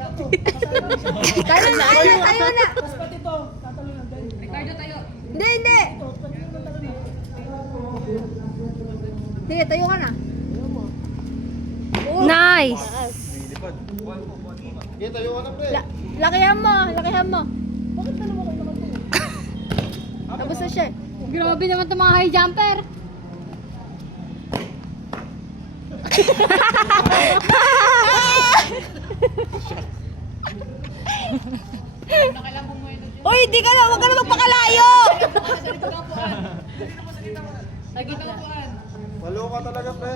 Tayo na, tayo na. Ricardo, tayo. Hindi, hindi. Sige, tayo ka na. Nice! Okay, tayo ka na, pre. Lakihan mo, lakihan mo. Bakit dalawa kayo nakatayo? Tapos na siya. Grabe naman itong mga high jumper. Uy, hindi ka na, huwag ka na magpakalayo! Malo ka talaga, pre.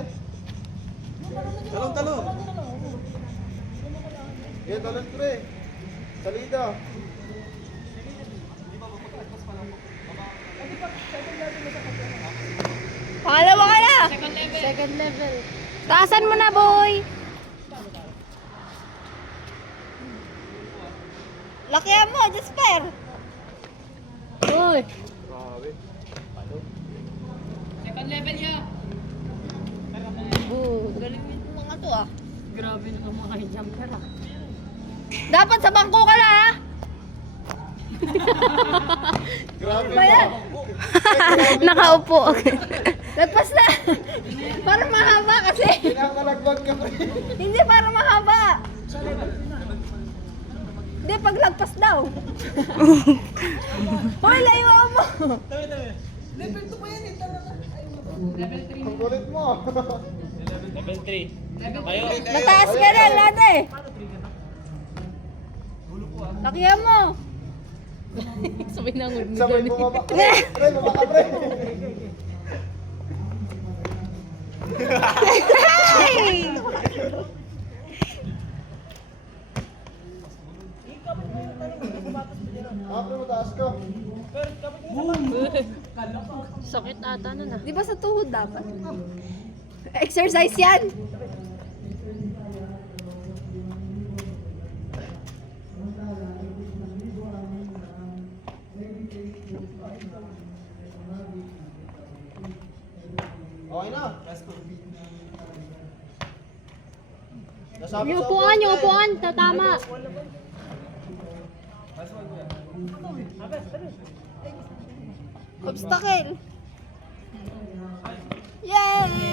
Talong. Okay, talong, pre. Salida. Pangalawa ka na! Second level. Taasan mo na, boy! Lakihan mo, Jasper! Uy. Grabe. Second level niya. Galing yung mga to ah. Grabe na itong mga high jumper ah. Dapat sa bangko ka na ha! Grabe. Ba yan? Nakaupo. Lagpas na! Para mahaba kasi! Pinakalagwag ka, pre. Hindi, para mahaba! Hindi, paglagpas daw! Hoy, layo mo! Ang kulit mo. Level 3. Mataas ka na, lada eh! Lakihan mo! Sabay na ngud mo Sabay dyan. bumaba. Pre, bumaba ka, pre. Pre, mataas ka. Sakit ata nun ah. Di ba sa tuhod dapat? Exercise yan! Okay na. Yung upuan, tatama. Obstacle! Yay!